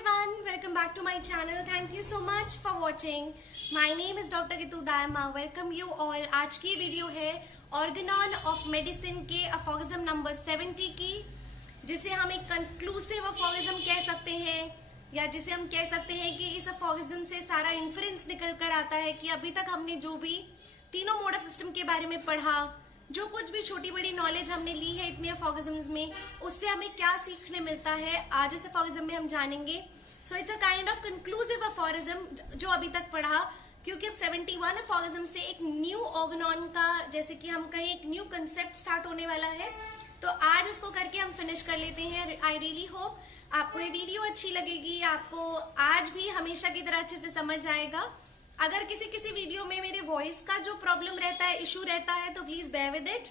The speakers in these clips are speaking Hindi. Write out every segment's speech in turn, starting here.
everyone, welcome back to my channel. Thank you so much for watching. My name is Dr. Ritu Dayma. Welcome you all. आज की वीडियो है Organon of Medicine के Aphorism नंबर 70 की, जिसे हम एक conclusive aphorism कह सकते हैं, या जिसे हम कह सकते हैं कि इस aphorism से सारा inference निकल कर आता है कि अभी तक हमने जो भी तीनों मोड ऑफ सिस्टम के बारे में पढ़ा, जो कुछ भी छोटी बड़ी नॉलेज हमने ली है इतने अफॉरिज्म्स में, उससे हमें क्या सीखने मिलता है आज इस अफॉरिज्म में हम जानेंगे. So it's a kind of conclusive aphorism जो अभी तक पढ़ा, क्योंकि अब 71 अफॉरिज्म से एक न्यू ऑर्गेनॉन का, जैसे कि हम कहें, एक न्यू कंसेप्ट स्टार्ट होने वाला है. तो आज इसको करके हम फिनिश कर लेते हैं. आई रियली होप आपको ये वीडियो अच्छी लगेगी, आपको आज भी हमेशा की तरह अच्छे से समझ आएगा. अगर किसी वीडियो में मेरे वॉइस का जो प्रॉब्लम रहता है, इशू रहता है, तो प्लीज बेयर विद इट.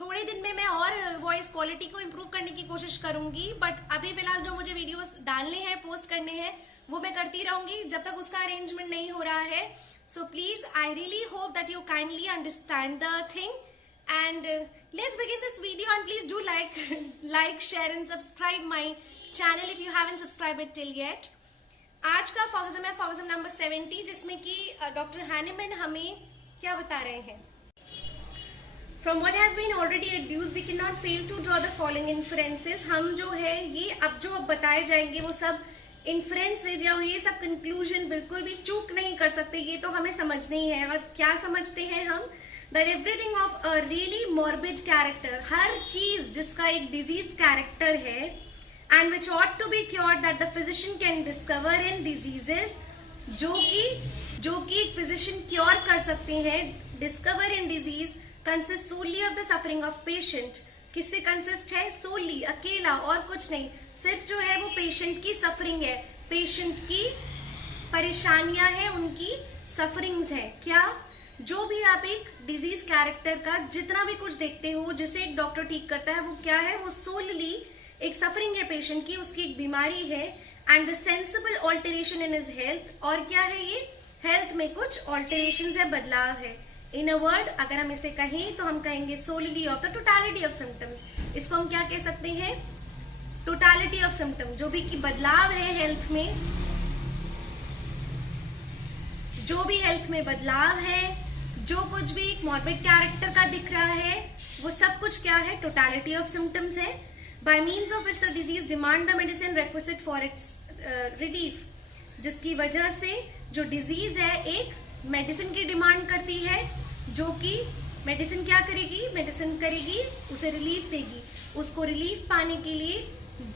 थोड़े दिन में मैं और वॉइस क्वालिटी को इम्प्रूव करने की कोशिश करूंगी, बट अभी फिलहाल जो मुझे वीडियोस डालने हैं, पोस्ट करने हैं, वो मैं करती रहूंगी जब तक उसका अरेंजमेंट नहीं हो रहा है. So please, I really hope that you kindly understand the thing and let's begin this video. And please do like share and subscribe my channel if you haven't subscribe it till yet. आज का अफॉरिज्म है अफॉरिज्म नंबर 70, जिसमें कि डॉक्टर हैनेमैन हमें क्या बता रहे हैं. From what has been already adduced, we cannot fail to draw the following inferences. हम जो है ये अब जो बताए जाएंगे वो सब inferences या ये सब conclusion बिल्कुल भी चूक नहीं कर सकते. ये तो हमें समझना ही है. और क्या समझते हैं हम? That everything of a really morbid character, हर चीज जिसका एक disease character है, and which ought to be cured, that the physician can discover in diseases, जो कि एक physician cure कर सकते हैं. discover in disease consists solely of the suffering of patient. किससे consist है? solely, अकेला, और कुछ नहीं. सिर्फ जो है वो patient की suffering है, patient की परेशानियां हैं, उनकी sufferings है. क्या? जो भी आप एक disease character का जितना भी कुछ देखते हो जिसे एक डॉक्टर ठीक करता है, वो क्या है? वो solely एक सफरिंग है पेशेंट की, उसकी एक बीमारी है. And the sensible alteration in his health, और क्या है? ये हेल्थ में कुछ ऑल्टरेशन है, बदलाव है. इन अ वर्ड अगर हम इसे कहें तो हम कहेंगे solely of the totality of symptoms. इसको हम क्या कह सकते हैं? Totality of symptom. जो भी की बदलाव है हेल्थ में, जो भी हेल्थ में बदलाव है, जो कुछ भी एक मॉर्बिड कैरेक्टर का दिख रहा है, वो सब कुछ क्या है? टोटालिटी ऑफ सिम्टम्स है. By means of which the disease demand the medicine requisite for its relief, जिसकी वजह से जो डिजीज है एक मेडिसिन की डिमांड करती है, जो कि मेडिसिन क्या करेगी? मेडिसिन करेगी, उसे रिलीफ देगी. उसको रिलीफ पाने के लिए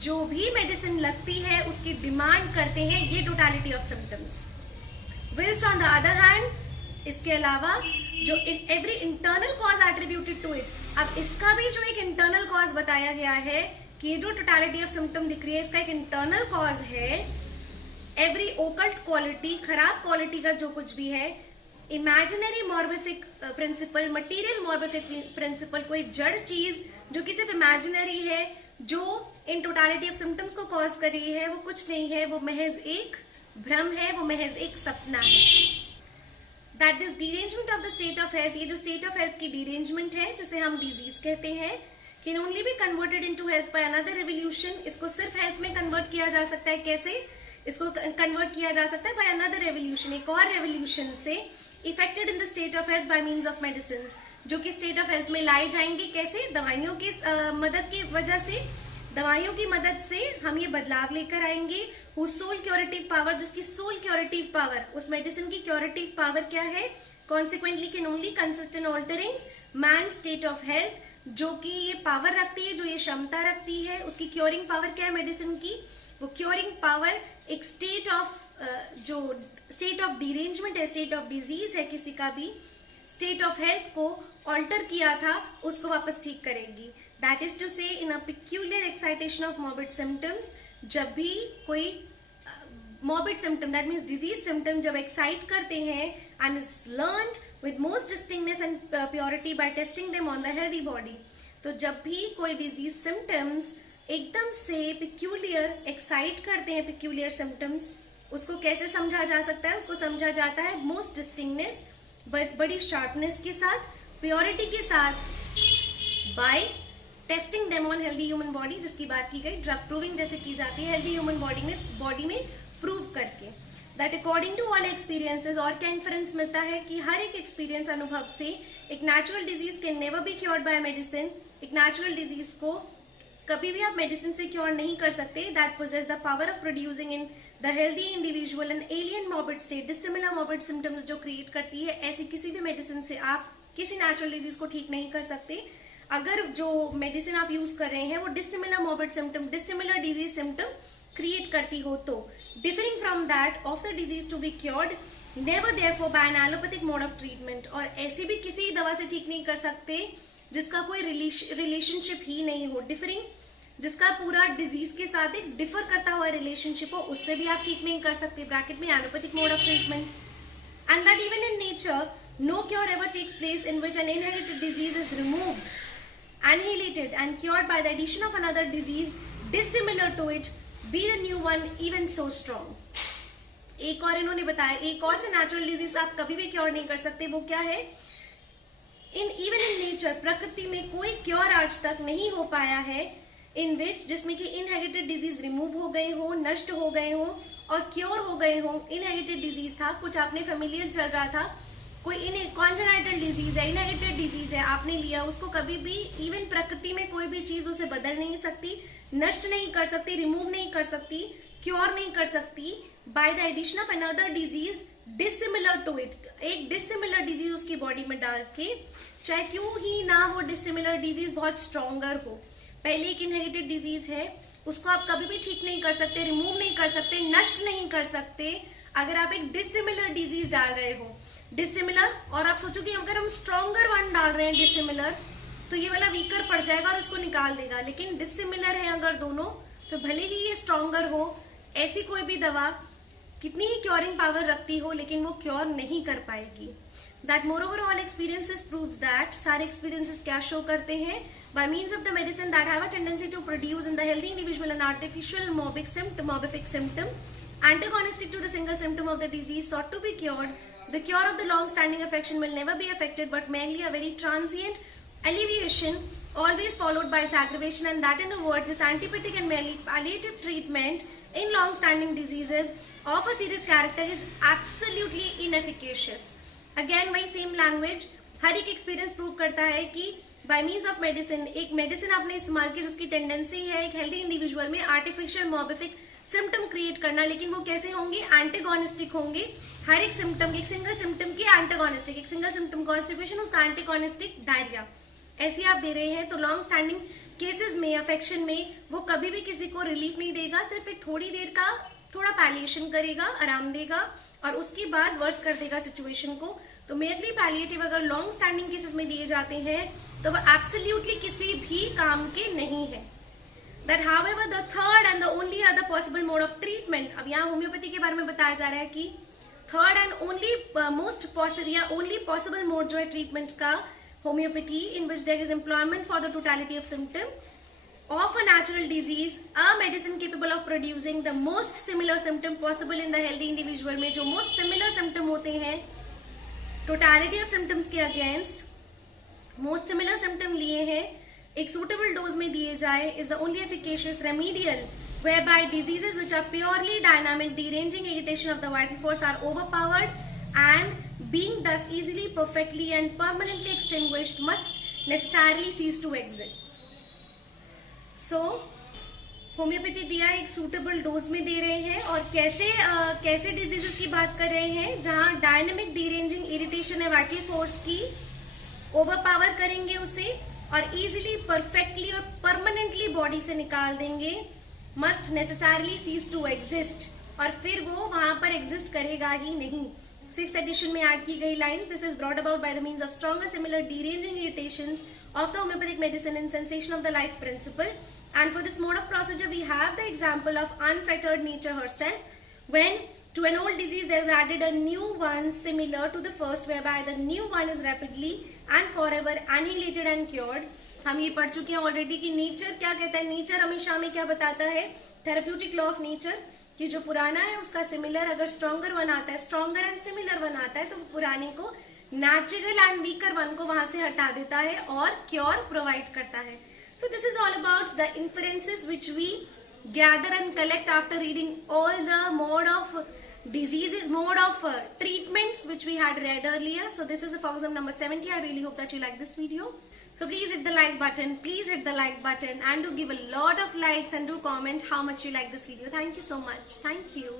जो भी मेडिसिन लगती है उसकी डिमांड करते हैं. ये totality of symptoms. whilst on the other hand, इसके अलावा जो every internal cause attributed to it, अब इसका भी जो एक इंटरनल कॉज बताया गया है कि ये जो टोटालिटी ऑफ सिम्टम दिख रही है, इसका एक इंटरनल कॉज है. एवरी ओकल्ट क्वालिटी, खराब क्वालिटी का जो कुछ भी है, इमेजिनरी मॉर्बिफिक प्रिंसिपल, मटीरियल मॉर्बिफिक प्रिंसिपल, कोई जड़ चीज जो कि सिर्फ इमेजिनरी है, जो इन टोटालिटी ऑफ सिम्टम्स को कॉज कर रही है, वो कुछ नहीं है, वो महज एक भ्रम है, वो महज एक सपना है. That this derangement of the state of health, ये जो state of health की derangement है, जिसे हम disease कहते हैं, can only be converted into health by another revolution. इसको सिर्फ health में convert किया जा सकता है. कैसे इसको convert किया जा सकता है? by another revolution, एक और revolution से, effected in the state of health by means of medicines, जो कि state of health में लाई जाएंगी. कैसे? दवाइयों की मदद की वजह से, दवाइयों की मदद से हम ये बदलाव लेकर आएंगे. whose sole curative power, जिसकी सोल क्योरेटिव पावर, उस मेडिसिन की क्योरेटिव पावर क्या है? consequently can only consist in altering man's state of health, जो कि ये पावर रखती है, जो ये क्षमता रखती है. उसकी क्योरिंग पावर क्या है मेडिसिन की? वो क्योरिंग पावर एक स्टेट ऑफ, जो स्टेट ऑफ डिरेंजमेंट है, स्टेट ऑफ डिजीज है, किसी का भी स्टेट ऑफ हेल्थ को ऑल्टर किया था, उसको वापस ठीक करेगी. That is to say in a peculiar excitation of morbid symptoms, जब भी कोई morbid symptom, that means disease symptom, जब एक्साइट करते हैं, and is learned with most distinctness and purity by testing them on the healthy body. तो जब भी कोई डिजीज सिम्टम्स एकदम से पिक्यूलियर एक्साइट करते हैं, पिक्यूलियर सिम्टम्स, उसको कैसे समझा जा सकता है? उसको समझा जाता है मोस्ट डिस्टिंक्टनेस, बड़ी शार्पनेस के साथ, प्योरिटी के साथ, by testing them on healthy human body, जिसकी बात की गई, ड्रग प्रूविंग जैसे की जाती है हेल्दी ह्यूमन बॉडी में प्रूव करके। That according to all experiences, और क्या इन्फरेंस मिलता है कि हर एक एक्सपीरियंस, अनुभव से, एक natural disease can never be cured by medicine. एक नेचुरल डिजीज को कभी भी आप मेडिसिन से क्योर नहीं कर सकते। That possess the power of producing in the healthy individual an alien morbid state, dissimilar morbid symptoms जो क्रिएट करती है, ऐसी किसी भी मेडिसिन से आप किसी नेचुरल डिजीज को ठीक नहीं कर सकते। अगर जो मेडिसिन आप यूज कर रहे हैं वो dissimilar morbid symptom, dissimilar disease symptom create करती हो, तो differing from that of the disease to be cured, never therefore by an allopathic mode of treatment. और ऐसे भी किसी दवा से ठीक नहीं कर सकते जिसका कोई रिलेशनशिप ही नहीं हो, डिफरिंग, जिसका पूरा डिजीज के साथ एक डिफर करता हुआ रिलेशनशिप हो, उससे भी आप ठीक नहीं कर सकते, ब्रैकेट में allopathic mode of treatment. And that even in nature no cure ever takes place in which an inherited disease is removed, annihilated and cured by the addition of another disease dissimilar to it, be the new one even so strong। एक और इन्होंने बताया, एक और से नेचुरल डिजीज आप कभी भी क्योर नहीं कर सकते, वो क्या है, इवन इन नेचर, प्रकृति में कोई क्योर आज तक नहीं हो पाया है, इन विच, जिसमें कि इनहेरिटेड डिजीज रिमूव हो गए हो, नष्ट हो गए हो और क्योर हो गए हो। इनहेरिटेड डिजीज था, कुछ आपने फेमिलियल चल रहा था, कोई कॉन्जेनाइटल डिजीज है, इनहेरिटेड डिजीज है, आपने लिया उसको, कभी भी इवन प्रकृति में कोई भी चीज उसे बदल नहीं सकती, नष्ट नहीं कर सकती, रिमूव नहीं कर सकती, क्योर नहीं कर सकती by the addition of another disease dissimilar to it. एक डिसिमिलर डिजीज उसकी बॉडी में डाल के, चाहे क्यों ही ना वो डिसिमिलर डिजीज बहुत स्ट्रॉन्गर हो। पहले एक इनहेरिटेड डिजीज है, उसको आप कभी भी ठीक नहीं कर सकते, रिमूव नहीं कर सकते, नष्ट नहीं कर सकते। अगर आप एक डिसिमिलर डिजीज डाल रहे हो, डिसिमिलर, और आप सोचो कि अगर हम स्ट्रॉन्गर वन डाल रहे हैं डिसिमिलर, तो ये वाला वीकर पड़ जाएगा और इसको निकाल देगा। लेकिन डिसिमिलर है अगर दोनों, तो भले ही ये स्ट्रॉन्गर हो, ऐसी कोई भी दवा कितनी ही क्योरिंग पावर रखती हो, लेकिन वो क्योर नहीं कर पाएगी। That more over all experiences proves that, सारे एक्सपीरियंसेस क्या शो करते हैं, by means of the medicine that have a tendency to produce in the healthy individual an artificial morbific symptom antagonistic to the single symptom of the disease sought to be cured, the cure of the long-standing affection will never be affected, but merely a very transient alleviation, always followed by its aggravation, and that in a word, this antipathic and merely palliative treatment in long-standing diseases of a serious character is absolutely inefficacious। Again वही same language, हर एक एक्सपीरियंस प्रूव करता है कि बाय मीन्स ऑफ मेडिसिन, एक मेडिसिन आपने इस्तेमाल की जिसकी टेंडेंसी है एक हेल्दी इंडिविजुअल में आर्टिफिशियल मॉर्बिफिक सिम्टम क्रिएट करना, लेकिन वो कैसे होंगे, एंटेगोनिस्टिक होंगे। हर एक सिम्टम, एक सिंगल सिम्टम के एंटेगोनिस्टिक, एक सिंगल सिम्टम कॉन्स्टिपेशन, उसका एंटेगोनिस्टिक डायरिया, ऐसे आप दे रहे हैं। तो लॉन्ग स्टैंडिंग केसेस में, अफेक्शन में, वो कभी भी किसी को रिलीफ नहीं देगा, सिर्फ एक थोड़ी देर का थोड़ा पैलिएशन करेगा, आराम देगा, और उसके बाद वर्स कर देगा सिचुएशन को। तो मेरली पैलिएटिव अगर लॉन्ग स्टैंडिंग केसेस में दिए जाते हैं तो वो एब्सोल्युटली किसी भी काम के नहीं है। That however the third and the only other possible mode of treatment, अब यहाँ होम्योपैथी के बारे में बताया जा रहा है कि third and only most possible या ओनली पॉसिबल मोड जो है ट्रीटमेंट का homeopathy, in which there is employment for the totality of symptom of a natural disease, a medicine capable of producing the most similar symptom possible in the healthy individual, में जो most similar symptom होते हैं totality of symptoms के against most similar symptom लिए हैं, एक suitable dose में दिए जाए, is the only efficacious remedial whereby diseases which are purely dynamic, deranging irritation of the vital force are overpowered and being thus easily, perfectly and permanently extinguished must necessarily cease to exist। So homeopathy दिया एक सूटेबल डोज में दे रहे हैं, और कैसे डिजीजेस की बात कर रहे हैं जहां डायनेमिक डीरेंजिंग इरिटेशन है वाइटल फोर्स की, ओवरपावर करेंगे उसे और इजीली, परफेक्टली और परमानेंटली बॉडी से निकाल देंगे, must necessarily cease to exist, और फिर वो वहां पर एग्जिस्ट करेगा ही नहीं। 6th edition में ऐड की गई lines, this is brought about by the means of stronger similar deranging irritations of the homeopathic medicine and sensation of the life principle, and for this mode of procedure we have the example of unfettered nature herself, when to an old disease there is added a new one similar to the first, whereby the new one is rapidly and forever annihilated and cured। हम ये पढ़ चुके हैं ऑलरेडी कि नेचर क्या कहता है, नेचर हमेशा हमें क्या बताता है, थेरेप्यूटिक लॉ ऑफ नेचर, कि जो पुराना है उसका सिमिलर अगर स्ट्रॉन्गर वन आता है, स्ट्रॉन्गर एंड सिमिलर वन आता है, तो पुराने को नेचुरल एंड वीकर वन को वहां से हटा देता है और क्योर प्रोवाइड करता है। So this is all about the inferences which we gather and collect after reading all the mode of diseases, mode of treatments which we had read earlier. So this is aphorism number 70. I really hope that you like this video. So please hit the like button, and do give a lot of likes and do comment how much you like this video. Thank you so much. Thank you.